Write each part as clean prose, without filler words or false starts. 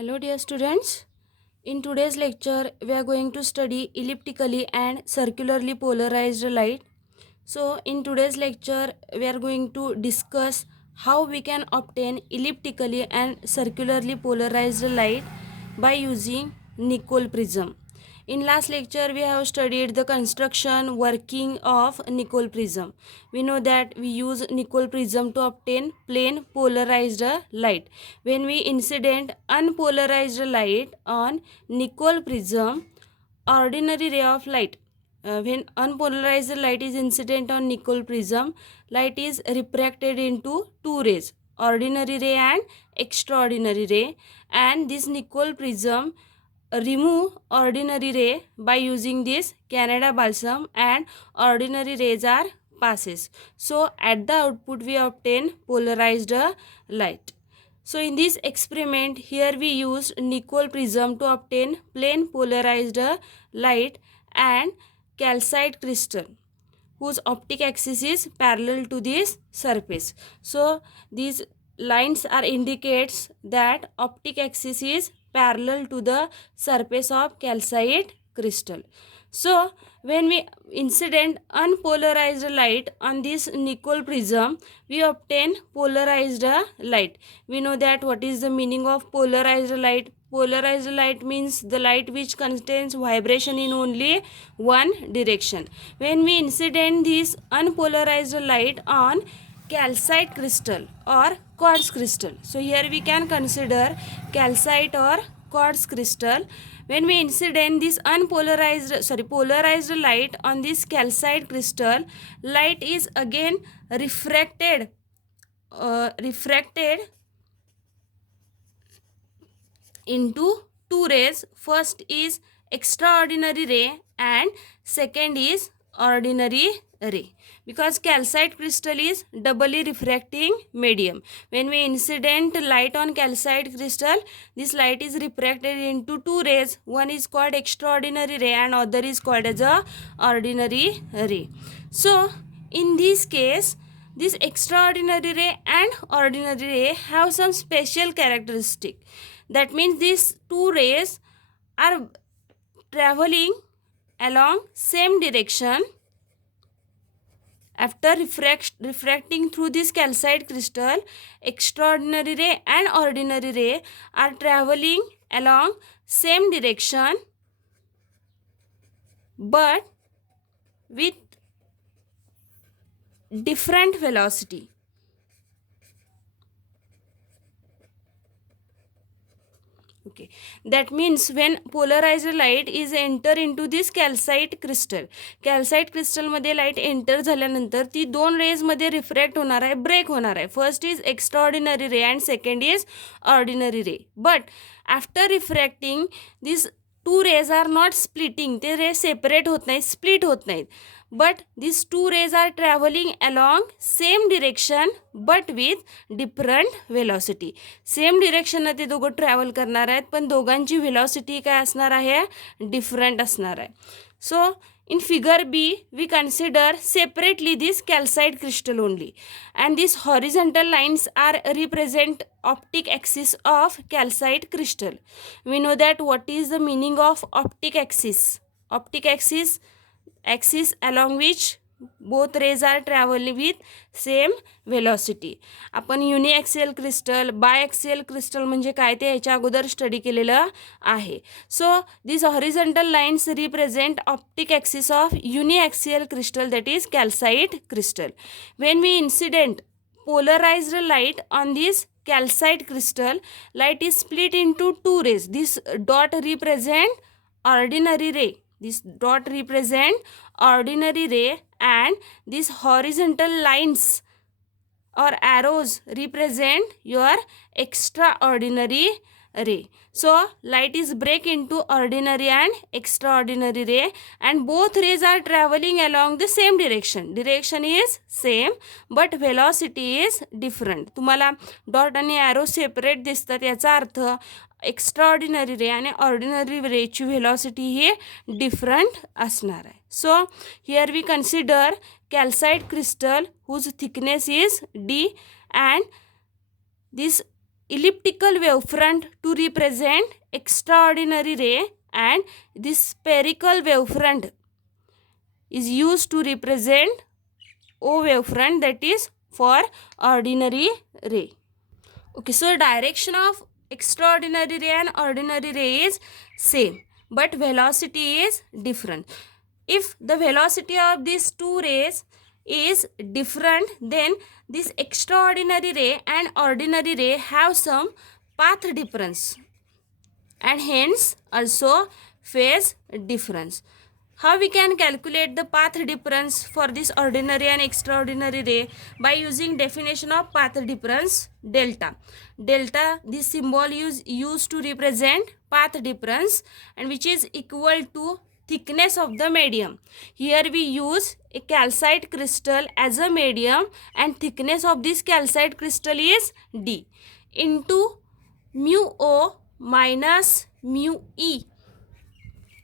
Hello dear students. In today's lecture we are going to study elliptically and circularly polarized light. So in today's lecture we are going to discuss how we can obtain elliptically and circularly polarized light by using Nicol prism. In last lecture we have studied the construction working of Nicol prism. We know that we use Nicol prism to obtain plane polarized light. When we incident unpolarized light on Nicol prism, ordinary ray of light, when unpolarized light is incident on Nicol prism, light is refracted into two rays, ordinary ray and extraordinary ray, and this Nicol prism remove ordinary ray by using this Canada balsam, and ordinary rays are passes. So at the output we obtain polarized light. So in this experiment here we used Nicol prism to obtain plane polarized light and calcite crystal whose optic axis is parallel to this surface. So these lines are indicates that optic axis is parallel to the surface of calcite crystal. So when we incident unpolarized light on this Nicol prism, we obtain polarized light. We know that what is the meaning of polarized light. Polarized light means the light which contains vibration in only one direction. When we incident this unpolarized light on calcite crystal or quartz crystal, so here we can consider calcite or quartz crystal. When we incident this polarized light on this calcite crystal, light is again refracted into two rays. First is extraordinary ray and second is ordinary ray, because calcite crystal is doubly refracting medium. When we incident light on calcite crystal, this light is refracted into two rays. One is called extraordinary ray and other is called as a ordinary ray. So in this case, this extraordinary ray and ordinary ray have some special characteristic. That means these two rays are traveling along same direction. After refracting through this calcite crystal, extraordinary ray and ordinary ray are traveling along same direction but with different velocity. Okay, that means when polarized light is enter into this calcite crystal मध्ये light enter झाल्यानंतर ती दोन raise मध्ये refract होणार आहे, break होणार आहे. First is extraordinary ray and second is ordinary ray. But after refracting this two rays are not splitting. ते रेज सेपरेट होत नाहीत, स्प्लिट होत नाहीत. But this two rays are travelling along same direction but with different velocity. Same डिरेक्शननं ते दोघं travel करणार आहेत, पण दोघांची व्हेलॉसिटी काय असणार आहे, डिफरंट असणार आहे. सो in figure B we consider separately this calcite crystal only, and these horizontal lines are represent optic axis of calcite crystal. We know that what is the meaning of optic axis. Optic axis along which both rays are traveling with same velocity. आपण युनिॲक्सियल crystal बायॲक्सियल crystal म्हणजे काय ते याच्या अगोदर study केलेलं आहे. So this horizontal lines represent optic axis of uniaxial crystal that is calcite crystal. When we incident polarized light on this calcite crystal, light is split into two rays. This dot represent ordinary ray. This dot represent ordinary ray and these horizontal lines or arrows represent your extraordinary ray. So light is break into ordinary and extraordinary ray and both rays are traveling along the same direction. Direction is same but velocity is different. तुम्हाला dot आणि arrow separate दिसतात, याचा अर्थ extraordinary ray आणि ordinary रेची velocity ही different असणार आहे. So here we consider calcite crystal whose thickness is D and this elliptical wavefront to represent extraordinary ray, and this spherical wavefront is used to represent O wavefront, that is for ordinary ray. Okay, so direction of extraordinary ray and ordinary ray is same, but velocity is different. If the velocity of these two rays is different, then this extraordinary ray and ordinary ray have some path difference, and hence also phase difference. How we can calculate the path difference for this ordinary and extraordinary ray? By using definition of path difference, delta. Delta, this symbol is used to represent path difference, and which is equal to thickness of the medium. Here we use a calcite crystal as a medium, and thickness of this calcite crystal is D into mu O minus mu E.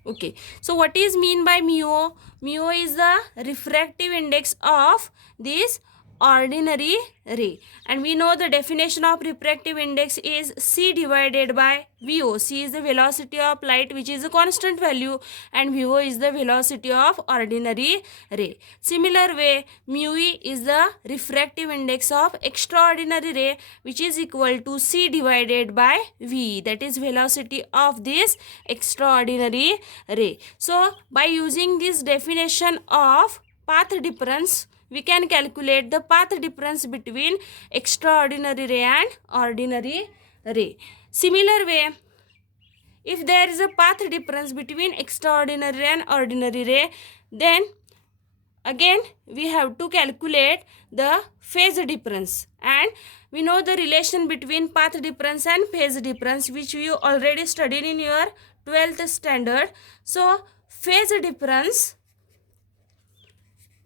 Okay, so what is mean by mu O? Mu O is the refractive index of this ordinary ray, and we know the definition of refractive index is C divided by VO. C is the velocity of light, which is a constant value, and VO is the velocity of ordinary ray. Similar way, mu E is the refractive index of extraordinary ray, which is equal to C divided by V, that is velocity of this extraordinary ray. So by using this definition of path difference, we can calculate the path difference between extraordinary ray and ordinary ray. Similar way, if there is a path difference between extraordinary ray and ordinary ray, then again we have to calculate the phase difference, and we know the relation between path difference and phase difference, which you already studied in your 12th standard. So phase difference,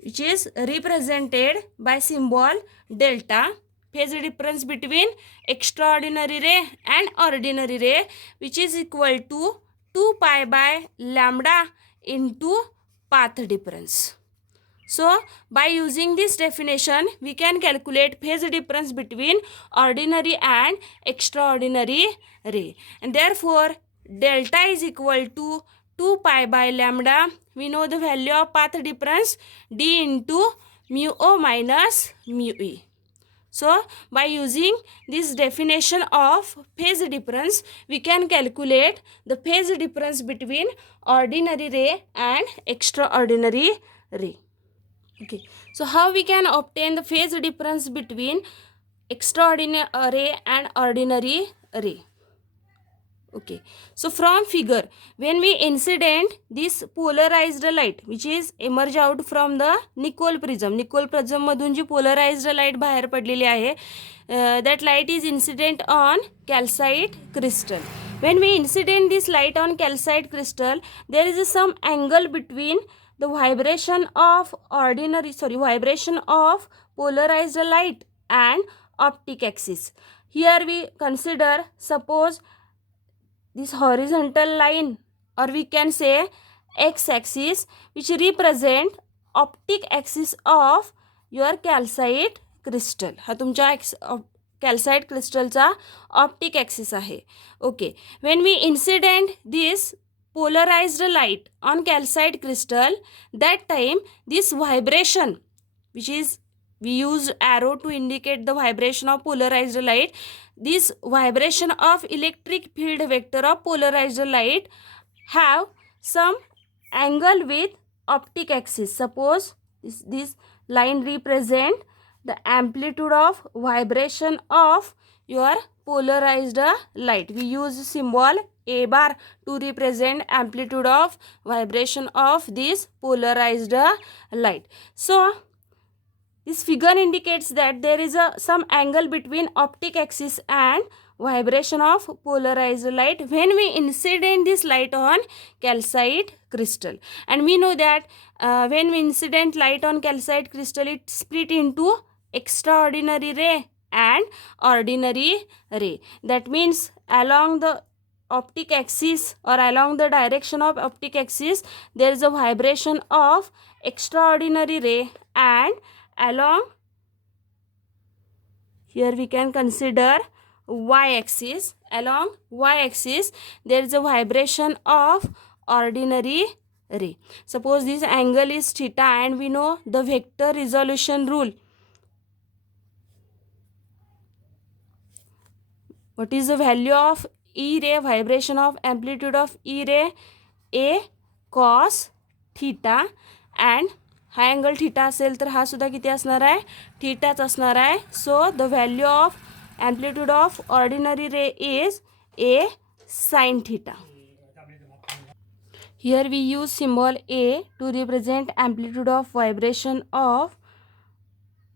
which is represented by symbol delta, phase difference between extraordinary ray and ordinary ray, which is equal to 2 pi by lambda into path difference. So by using this definition, we can calculate phase difference between ordinary and extraordinary ray, and therefore delta is equal to 2 pi by lambda. We know the value of path difference, D into mu O minus mu E. So by using this definition of phase difference, we can calculate the phase difference between ordinary ray and extraordinary ray. Okay, so how we can obtain the phase difference between extraordinary ray and ordinary ray? Okay, so from figure, when we incident this polarized light, which is emerge out from the Nicol prism मधून जी polarized light बाहेर पडलेली आहे, that light is incident on calcite crystal. When we incident this light on calcite crystal, there is some angle between the vibration of polarized light and optic axis. Here we consider, suppose this horizontal line, or we can say x-axis, which represent optic axis of your calcite crystal. हा तुमच्या calcite crystalचा optic axis आहे. Okay, when we incident this polarized light on calcite crystal, that time this vibration, which is we use arrow to indicate the vibration of polarized light, this vibration of electric field vector of polarized light have some angle with optic axis. Suppose this line represent the amplitude of vibration of your polarized light. We use symbol A bar to represent amplitude of vibration of this polarized light. So this figure indicates that there is some angle between optic axis and vibration of polarized light when we incident this light on calcite crystal. And we know that when we incident light on calcite crystal, it split into extraordinary ray and ordinary ray. That means along the optic axis, or along the direction of optic axis, there is a vibration of extraordinary ray, and along here we can consider y-axis. Along y-axis there is a vibration of ordinary ray. Suppose this angle is theta and we know the vector resolution rule. What is the value of E ray, vibration of amplitude of E ray? A cos theta, and हा angle theta असेल तर हा सुद्धा किती असणार आहे? थीटाच असणार आहे. So the value of amplitude of ordinary ray is A sin theta. Here we use symbol A to represent amplitude of vibration of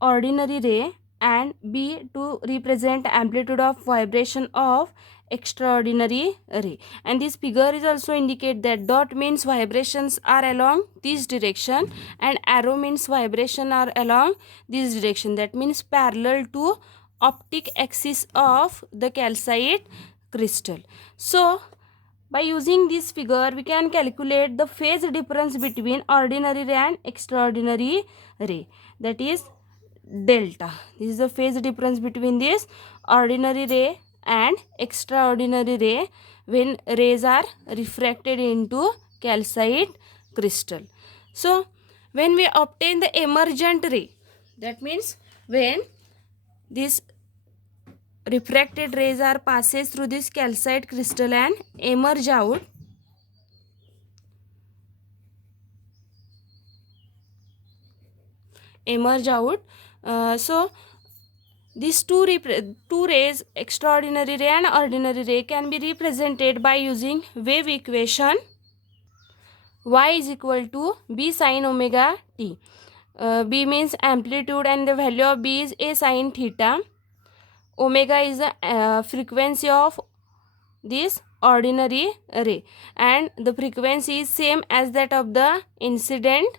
ordinary ray and B to represent amplitude of vibration of extraordinary ray. And this figure is also indicate that dot means vibrations are along this direction and arrow means vibration are along this direction. That means parallel to optic axis of the calcite crystal. So by using this figure we can calculate the phase difference between ordinary ray and extraordinary ray, that is delta. This is the phase difference between this ordinary ray and extraordinary ray when rays are refracted into calcite crystal. So when we obtain the emergent ray, that means when this refracted rays are passes through this calcite crystal and emerge out, so these two rays, extraordinary ray and ordinary ray, can be represented by using wave equation y is equal to b sin omega t. B means amplitude and the value of b is a sin theta. Omega is the frequency of this ordinary ray and the frequency is same as that of the incident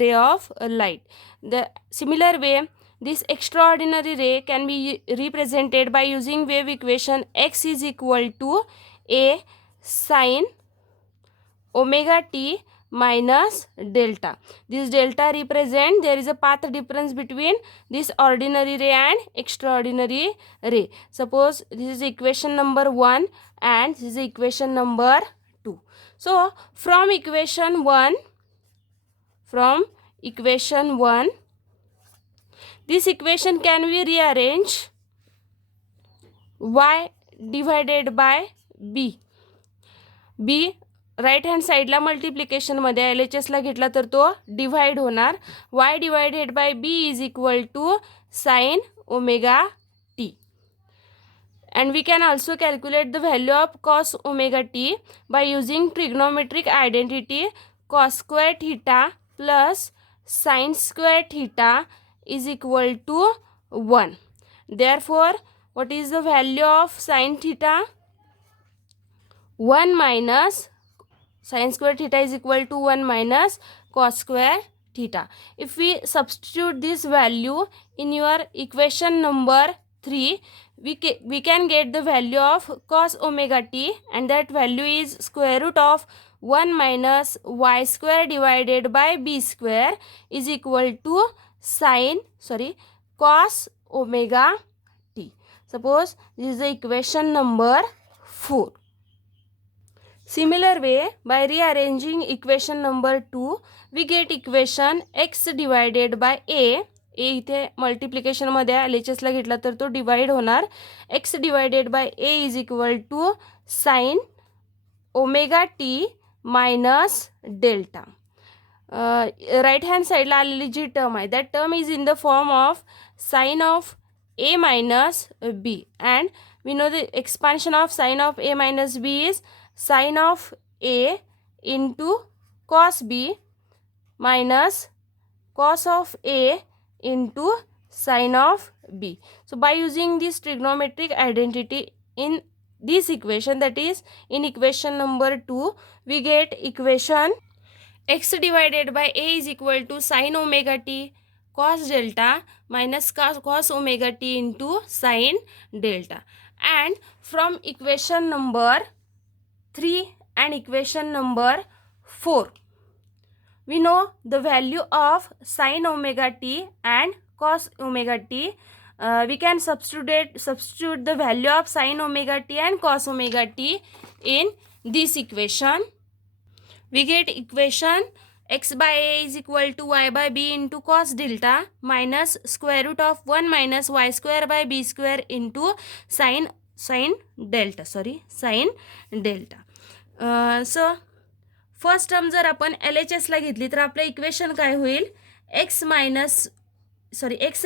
ray of light. The similar way this extraordinary ray can be represented by using wave equation x is equal to a sin omega t minus delta. This delta represent there is a path difference between this ordinary ray and extraordinary ray. Suppose this is equation number 1 and this is equation number 2. So from equation 1, this equation can be rearranged y divided by b. b right hand साईडला मल्टिप्लिकेशनमध्ये L H एसला घेतला तर तो divide होणार. y divided by b is equal to sine omega t. And we can also calculate the value of cos omega t by using trigonometric identity cos square theta plus sin square theta is equal to 1. Therefore, what is the value of sin theta? 1 minus sin square theta is equal to 1 minus cos square theta. If we substitute this value in your equation number 3, we can get the value of cos omega t, and that value is square root of 1 minus y square divided by b square is equal to cos omega t. Suppose this is the equation number 4. Similar way, by rearranging equation number 2, we get equation x divided by a. इथे मल्टिप्लिकेशनमध्ये L H एसला घेतला तर तो divide होणार. x divided by a is equal to sine omega T minus delta. Right hand साईडला आलेली जी term आहे that term is in the form of sine of a minus b, and we know the expansion of sine of a minus b is sin of a into cos b minus cos of a into sin of b. So by using this trigonometric identity in this equation, that is in equation number 2, we get equation x divided by a is equal to sin omega t cos delta minus cos omega t into sin delta. And from equation number 3 and equation number 4, we know the value of sin omega t and cos omega t. we can substitute the value of sin omega t and cos omega t in this equation. We get equation x by a is equal to y by b into cos delta minus square root of 1 minus y square by b square into sin delta. So first term जर आपण LHSला घेतली तर आपलं equation काय होईल, X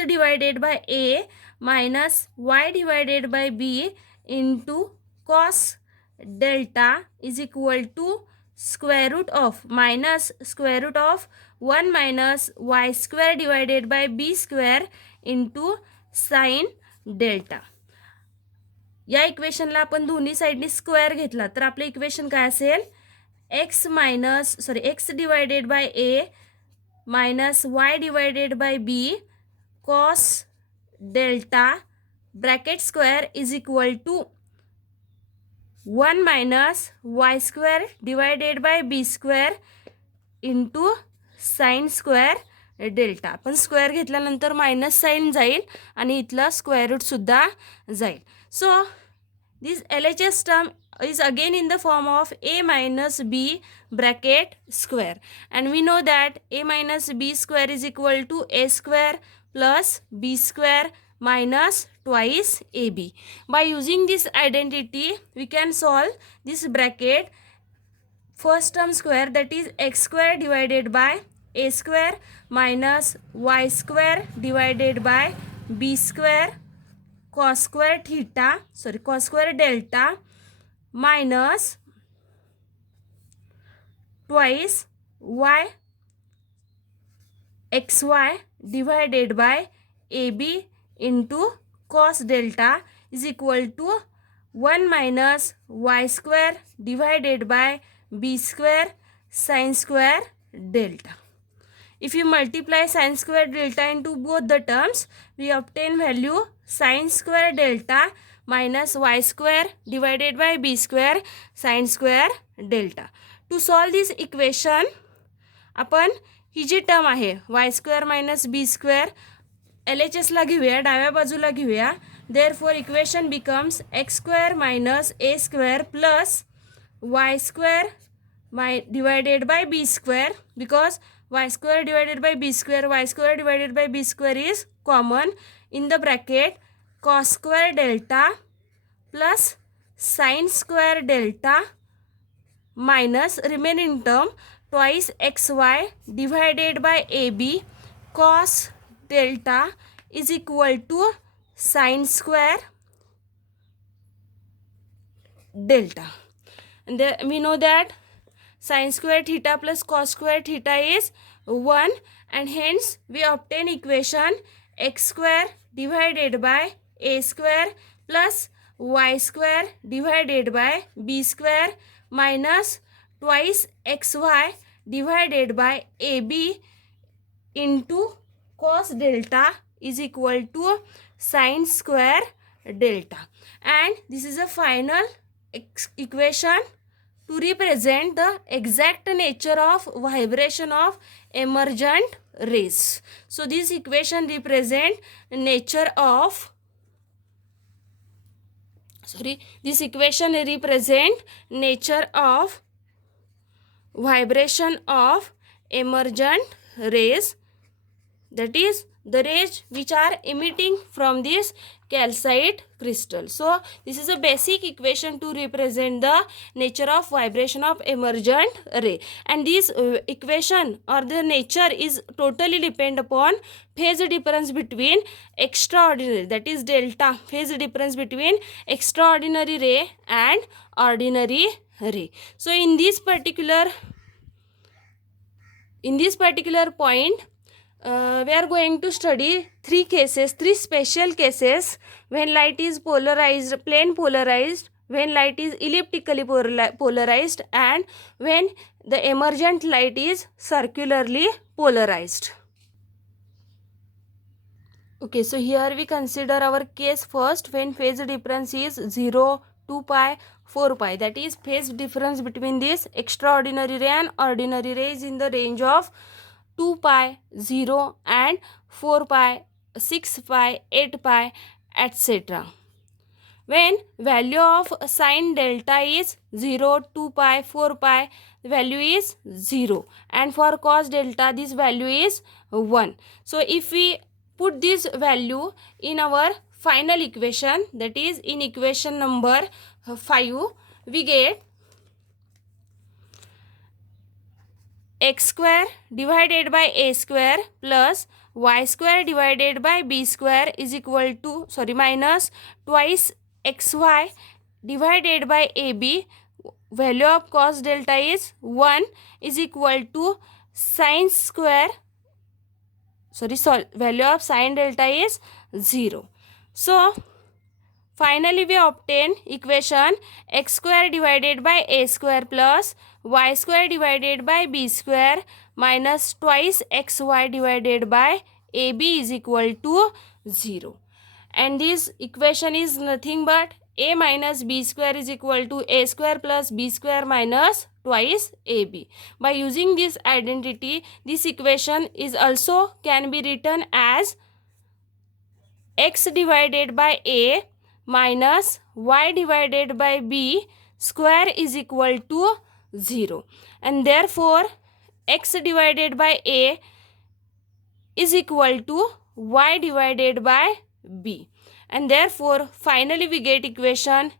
divided by A minus Y divided by B into cos delta is equal to square root of minus square root of 1 minus Y square divided by B square into sine delta. या इक्वेशनला आपण दोन्ही साईडनी square घेतला तर आपलं equation काय असेल, X divided by A minus Y divided by B cos delta bracket square is equal to 1 minus Y square divided by B square into sine square delta. पण स्क्वेअर घेतल्यानंतर मायनस साइन जाईल आणि इथलं square रूटसुद्धा जाईल. So this LHS term is again in the form of a minus b bracket square, and we know that a minus b square is equal to a square plus b square minus twice ab. By using this identity we can solve this bracket first term square, that is x square divided by a square minus y square divided by b square cos square delta minus twice y xy divided by ab into cos delta is equal to 1 minus y square divided by b square sin square delta. If you multiply sin square delta into both the terms, we obtain value sin square delta minus y square divided by b square sin square delta. To solve this equation, आपण ही जी term आहे y square minus b square LHSला घेऊया, डाव्या बाजूला घेऊया. Therefore equation becomes x square minus a square plus y square divided by b square, because y square divided by b square is common in the bracket cos square delta plus sin square delta minus remaining term twice xy divided by ab cos delta is equal to sin square delta. And we know that sin square theta plus cos square theta is 1, and hence we obtain equation x square divided by a square plus y square divided by b square minus twice xy divided by ab into cos delta is equal to sin square delta. And this is a final equation to represent the exact nature of vibration of emergent rays. So this equation represent nature of this equation represent nature of vibration of emergent rays, that is the rays which are emitting from this calcite crystal. So this is a basic equation to represent the nature of vibration of emergent ray, and this equation or the nature is totally depend upon phase difference between extraordinary, that is delta, phase difference between extraordinary ray and ordinary ray. So in this particular point we are going to study three special cases when light is polarized, plane polarized, when light is elliptically polarized, and when the emergent light is circularly polarized. Okay, so here we consider our case first when phase difference is 0, 2 pi, 4 pi, that is phase difference between this extraordinary ray and ordinary ray is in the range of 2 pi, 0 and 4 pi, 6 pi, 8 pi, etc. When value of sine delta is 0, 2 pi, 4 pi, the value is 0, and for cos delta this value is 1. So if we put this value in our final equation, that is in equation number 5, we get x square divided by a square plus y square divided by b square is equal to minus twice xy divided by ab. Value of cos delta is 1 is equal to sine square value of sine delta is 0. So finally we obtain equation x square divided by a square plus y square divided by b square minus twice xy divided by ab is equal to 0. And this equation is nothing but a minus b square is equal to a square plus b square minus twice ab. By using this identity, this equation is also can be written as x divided by a minus y divided by b square is equal to 0. And therefore x divided by a is equal to y divided by b. And therefore finally we get equation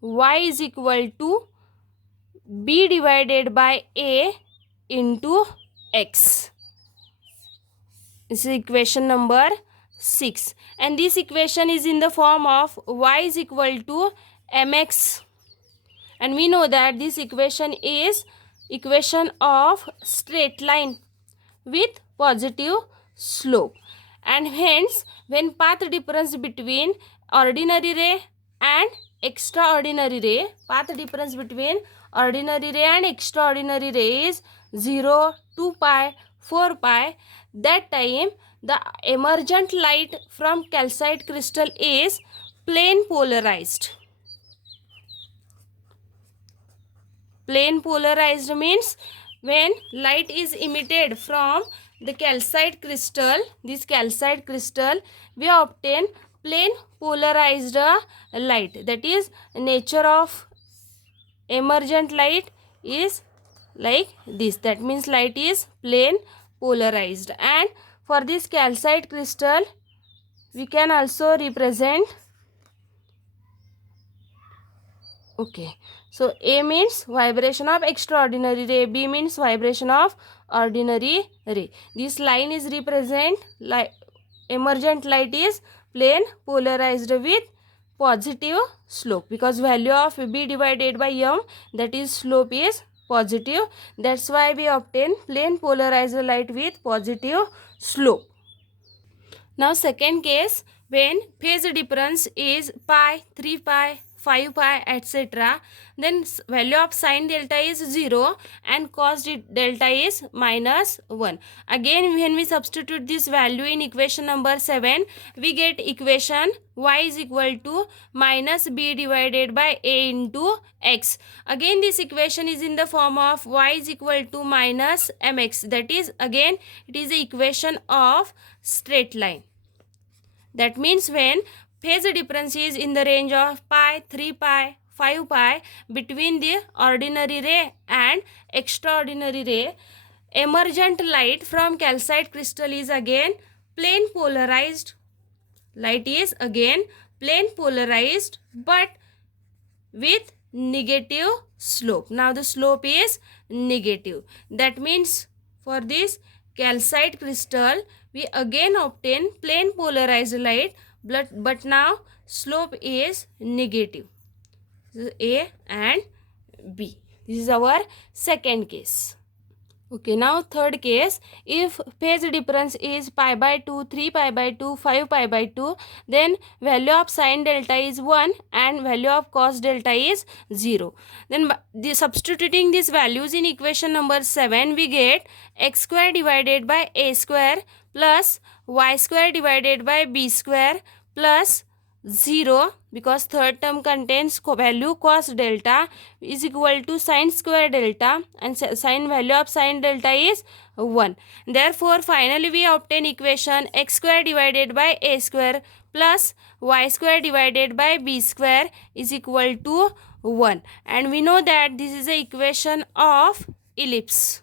y is equal to b divided by a into x. This is equation number 6, and this equation is in the form of y is equal to mx, and we know that this equation is equation of straight line with positive slope, and hence when path difference between ordinary ray and extraordinary ray, is 0, 2 pi, 4 pi, that time the emergent light from calcite crystal is plane polarized. Plane polarized means when light is emitted from the calcite crystal, we obtain plane polarized light. That is, nature of emergent light is like this. That means light is plane polarized. And for this calcite crystal, we can also represent, so A means vibration of extraordinary ray, B means vibration of ordinary ray. This line is represent emergent light is plane polarized with positive slope, because value of B divided by M, that is slope, is positive. That's why we obtain plane polarized light with positive slope. Now second case, when phase difference is pi, 3 pi, 5 pi, etc., then value of sine delta is 0 and cos delta is minus 1. Again, when we substitute this value in equation number 7, we get equation y is equal to minus b divided by a into x. Again, this equation is in the form of y is equal to minus mx. That is, again, it is the equation of straight line. That means when phase difference is in the range of pi, 3 pi, 5 pi between the ordinary ray and extraordinary ray, emergent light from calcite crystal is again plane polarized. Light is again plane polarized but with negative slope. Now the slope is negative. That means for this calcite crystal, we again obtain plane polarized light, but now slope is negative. This is A and B. This is our second case. Okay, now third case, if phase difference is pi by 2, 3 pi by 2, 5 pi by 2, then value of sine delta is 1 and value of cos delta is 0. Then substituting these values in equation number 7, we get x square divided by a square plus y square divided by b square plus 0 because third term contains value cos delta is equal to sin square delta, and sin value of sin delta is 1. Therefore, finally we obtain equation x square divided by a square plus y square divided by b square is equal to 1. And we know that this is the equation of ellipse.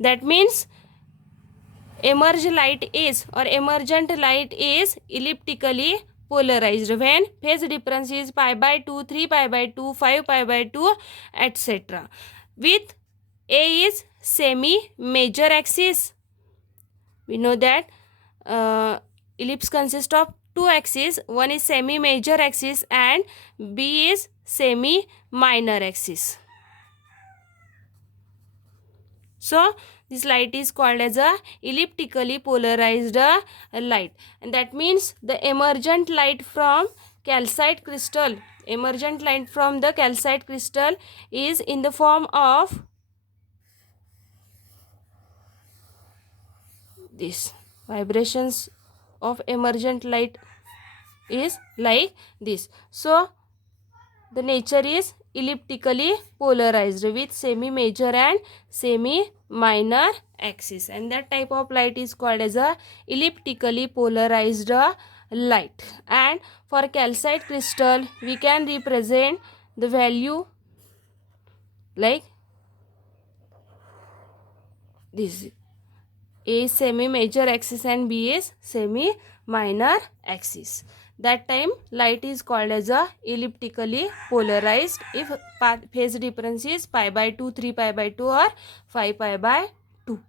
That means emergent light is elliptically polarized when phase difference is pi by 2, 3 pi by 2, 5 pi by 2, etc. With A is semi major axis. We know that ellipse consists of two axes. One is semi major axis and B is semi minor axis. So this light is called as a elliptically polarized light, and that means the emergent light from calcite crystal, is in the form of this. Vibrations of emergent light is like this. So the nature is elliptically polarized with semi major and semi minor axis, and that type of light is called as a elliptically polarized light. And for calcite crystal we can represent the value like this. A is semi major axis and B is semi minor axis. That time light is called as a elliptically polarized if phase difference is pi by 2, 3 pi by 2 or 5 pi by 2.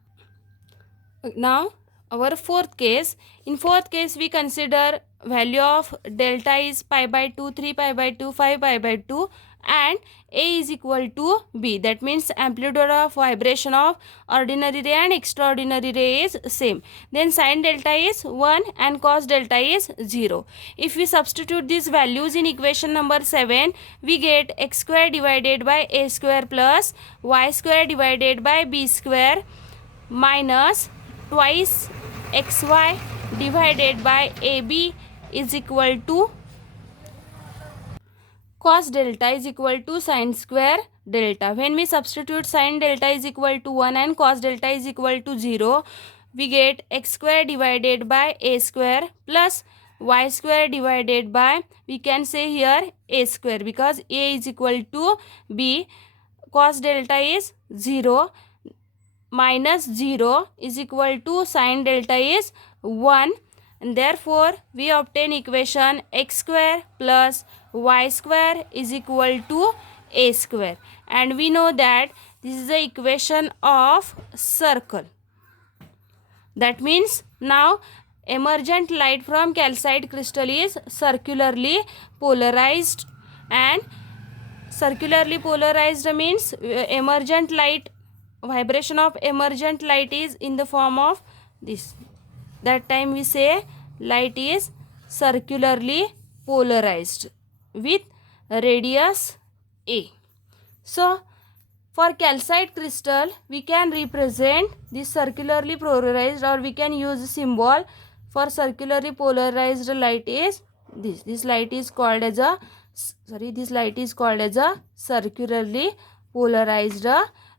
Now our fourth case. In fourth case we consider value of delta is pi by 2, 3 pi by 2, 5 pi by 2 and A is equal to B. That means amplitude of vibration of ordinary ray and extraordinary ray is same. Then sin delta is 1 and cos delta is 0. If we substitute these values in equation number 7, we get x square divided by a square plus y square divided by b square minus twice xy divided by ab is equal to cos delta is equal to sin square delta. When we substitute sin delta is equal to 1 and cos delta is equal to 0, we get x square divided by a square plus y square divided by, we can say here a square because a is equal to b. Cos delta is 0 minus 0 is equal to sin delta is 1, and therefore we obtain equation x square plus y square is equal to a square, and we know that this is the equation of circle. That means now emergent light from calcite crystal is circularly polarized, and circularly polarized means emergent light, vibration of emergent light is in the form of this. That time we say light is circularly polarized with radius a. So for calcite crystal we can represent this circularly polarized, or we can use symbol for circularly polarized light is this. This light is called as a circularly polarized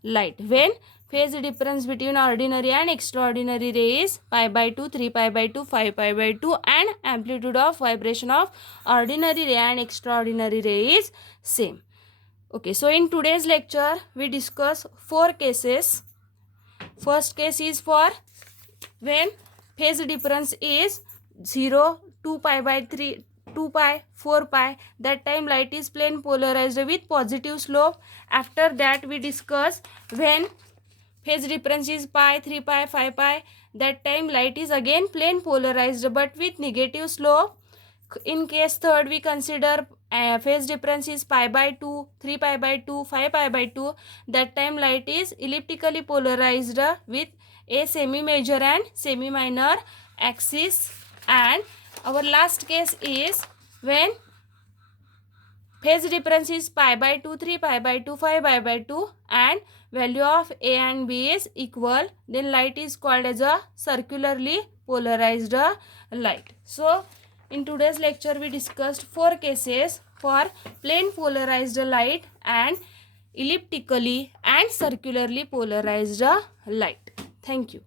light when phase difference between ordinary and extraordinary ray is pi by 2, 3 pi by 2, 5 pi by 2, and amplitude of vibration of ordinary ray and extraordinary ray is same. Okay, so in today's lecture we discuss 4 cases. First case is for when phase difference is 0, 2 pi by 3, 2 pi, 4 pi, that time light is plane polarized with positive slope. After that we discuss when phase difference is pi, 3 pi, 5 pi, that time light is again plane polarized but with negative slope. In case third we consider phase difference is pi by 2, 3 pi by 2, 5 pi by 2, that time light is elliptically polarized with a semi major and semi minor axis. And our last case is when phase difference is pi by 2, 3 pi by 2, 5 pi by 2 and value of a and b is equal, then light is called as a circularly polarized light. So in today's lecture we discussed 4 cases for plain polarized light and elliptically and circularly polarized light. Thank you.